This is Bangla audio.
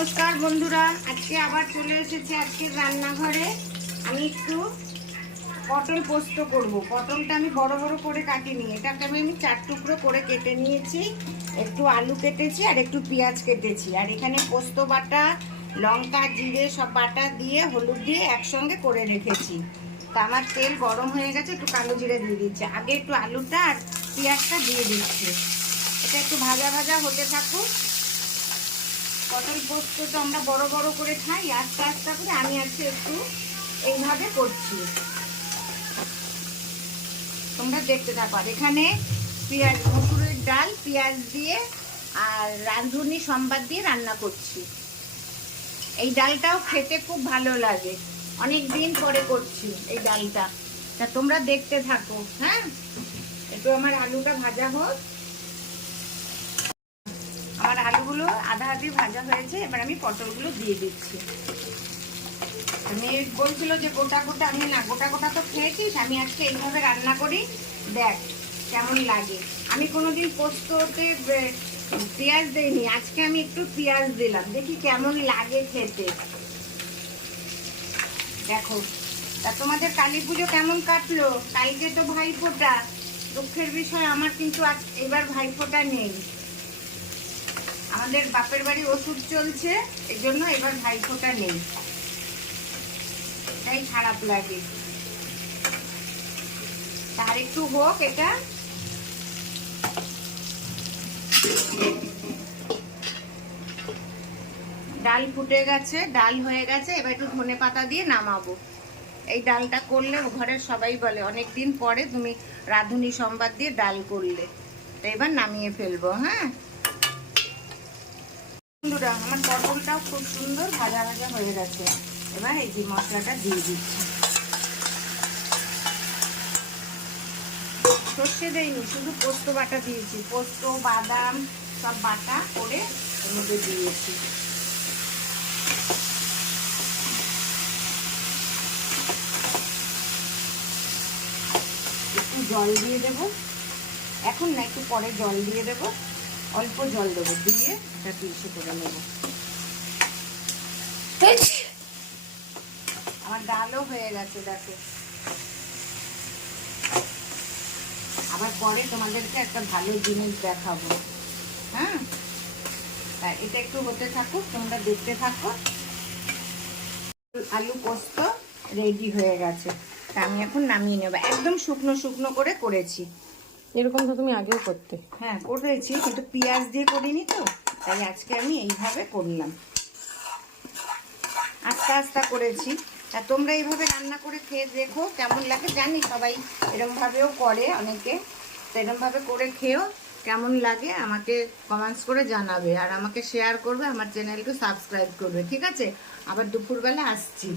নমস্কার বন্ধুরা, আজকে আবার চলে এসেছি আজকের রান্নাঘরে। আমি একটু পটল পোস্ত করব। পটলটা আমি বড় বড় করে কাটিনি, এটাকে আমি 4 টুকরো করে কেটে নিয়েছি। একটু আলু কেটেছি আর একটু পেঁয়াজ কেটেছি, আর এখানে পোস্ত বাটা, লঙ্কা, জিরে সব বাটা দিয়ে হলুদ দিয়ে একসঙ্গে করে রেখেছি। তা আমার তেল গরম হয়ে গেছে, একটু কালো জিরে দিয়ে দিচ্ছি। আগে একটু আলুটা আর পেঁয়াজটা দিয়ে দিচ্ছি। এটা একটু ভাজা ভাজা হতে থাকুক। পটল পোস্ত তো আমরা বড় বড় করে খাই, আস্তে আস্তে করে আমি আজকে একটু এইভাবে করছি, তোমরা দেখতে থাকো। আর এখানে পেঁয়াজ, মসুরের ডাল, পেঁয়াজ দিয়ে আর রাঁধুনি সম্বাদ দিয়ে রান্না করছি। এই ডালটাও খেতে খুব ভালো লাগে, অনেক দিন পরে করছি এই ডালটা। তা তোমরা দেখতে থাকো। হ্যাঁ, একটু আমার আলুটা ভাজা হোক। আমার আলুগুলো আধা আধি ভাজা হয়েছে, এবার আমি পটলগুলো দিয়ে দিচ্ছি। মেয়ে বলছিল যে গোটা গোটা, আমি না গোটা গোটা তো খেয়েছিস, আমি আজকে এইভাবে রান্না করি, দেখ কেমন লাগে। আমি কোনোদিন পোস্ততে পেঁয়াজ দেইনি, আজকে আমি একটু পেঁয়াজ দিলাম, দেখি কেমন লাগে খেতে। দেখো, তা তোমাদের কালী পুজো কেমন কাটলো? কালকে তো ভাইফোঁটা, দুঃখের বিষয় আমার কিন্তু আজ এবার ভাইফোঁটা নেই। আমাদের বাপের বাড়ি ওষুধ চলছে, এই জন্য এবার ভাইফোঁটা নেই, তাই খারাপ লাগে। আর একটু হোক এটা। ডাল ফুটে গেছে, ডাল হয়ে গেছে, এবার একটু ধনেপাতা দিয়ে নামাবো। এই ডালটা করলে ঘরের সবাই বলে অনেকদিন পরে তুমি রাঁধুনি সম্বাদ দিয়ে ডাল করলে। তো এবার নামিয়ে ফেলবো। হ্যাঁ বন্ধুরা, আমার পটলটাও খুব সুন্দর ভাজা ভাজা হয়ে গেছে। এবার এই যে মশলাটা দিয়ে দিচ্ছি। সর্ষে দেয়নি, শুধু পোস্ত বাটা দিয়েছি, পোস্ত বাদাম সব বাটা করে এর মধ্যে দিয়েছি। একটু জল দিয়ে দেবো, এখন না একটু পরে জল দিয়ে দেবো, অল্প জল দেবো, দিয়ে এটা পিষে করে নেব। আমার ডালও হয়ে গেছে দেখো। আবার পরে তোমাদেরকে একটা ভালো জিনিস দেখাবো। হ্যাঁ, এটা একটু হতে থাকুক, তোমরা দেখতে থাকো। আলু পোস্ত রেডি হয়ে গেছে, তা আমি এখন নামিয়ে নেব। একদম শুকনো শুকনো করে করেছি। এরকম তো তুমি আগেও করতে। হ্যাঁ করেছি, কিন্তু পেঁয়াজ দিয়ে করিনি তো, তাই আজকে আমি এইভাবে করলাম, আস্তে আস্তে করেছি। তা তোমরা এইভাবে রান্না করে খেয়ে দেখো কেমন লাগে। জানি সবাই এরমভাবেও করে অনেকে, তো এরমভাবে করে খেয়েও কেমন লাগে আমাকে কমেন্টস করে জানাবে, আর আমাকে শেয়ার করবে, আমার চ্যানেলকে সাবস্ক্রাইব করবে। ঠিক আছে, আবার দুপুরবেলা আসছি।